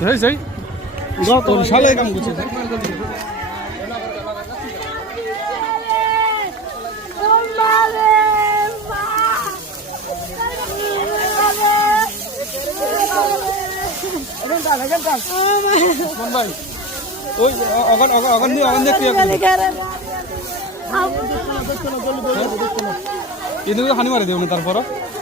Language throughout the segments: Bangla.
সেই সেই তোর শালে কাম করছে। কোন ভাই ওই অগন অগন অগন দিয়ে অগন দিয়ে ক্রিয়া করবে কিন্তু হানি মারে দেব তারপর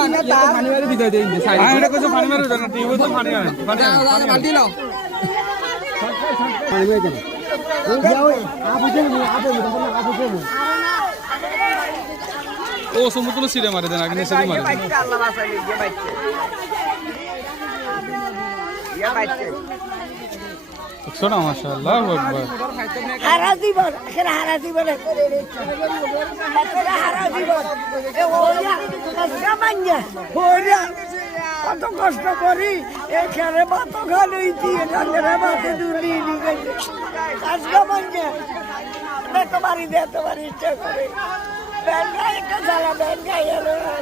পানি আমি এটা কইছে পানি মারবে না টিউবে তো পানি আনে পানি আনে, পানি আনে। পানি কেন আপু চলবো আপু আপু চলবো ও সমুদ্র সিরে মারে দেন আগে মারে একশো না মাশাআল্লাহ একবার হারা জীবন এখানে হারা জীবন হারা জীবন। কত কষ্ট করি এখানে বাত খালি দিয়ে টাঙ্গেরা বাতে দুলি আজকে মাইনে বেতো বাড়ি দেতো বাড়ি ইচ্ছা করে। ব্যাংকায় একটা জ্বালা ব্যাংকায় এলো না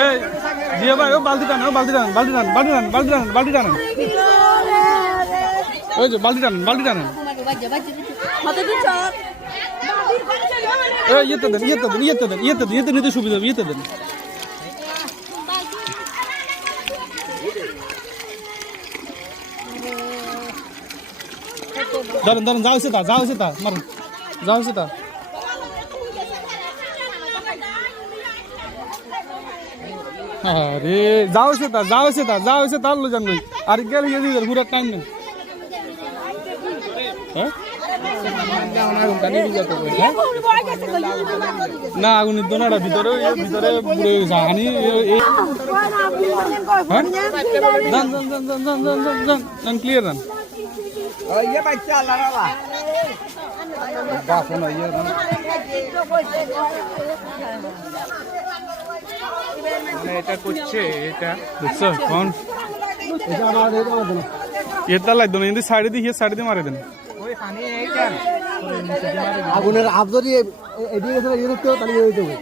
এই ভাই, ও বালতি টান বালতি টান বালতি টান বালতি টান বালতি টান বালতি টান। ওই যে, বালতি টান বালতি টান। দাঁড়ান দাঁড়ান, যাও সেটা, যাও মারুন। যাও আরে যাও সেটা যাও সেটা যাও সেটা আল্লো জানবে আর গেলে দিয়ে পুরো টাইম নেই। হ্যাঁ? না আগুন দোনাটা ভিতরে ভিতরে পুরো হানি হ্যাঁ? যান যান যান যান যান যান যান যান যান ক্লিয়ার ইয়ে রান মানে এটা করছে এটা দেখছ কোন এটা লাগতো না কিন্তু সাইডে দিয়ে সাইডে দিয়ে মারে দেন। আগুনের আপ যদি এদিকে গেছে ইয়ে থাকতো তাহলে ইয়ে হইতে হবে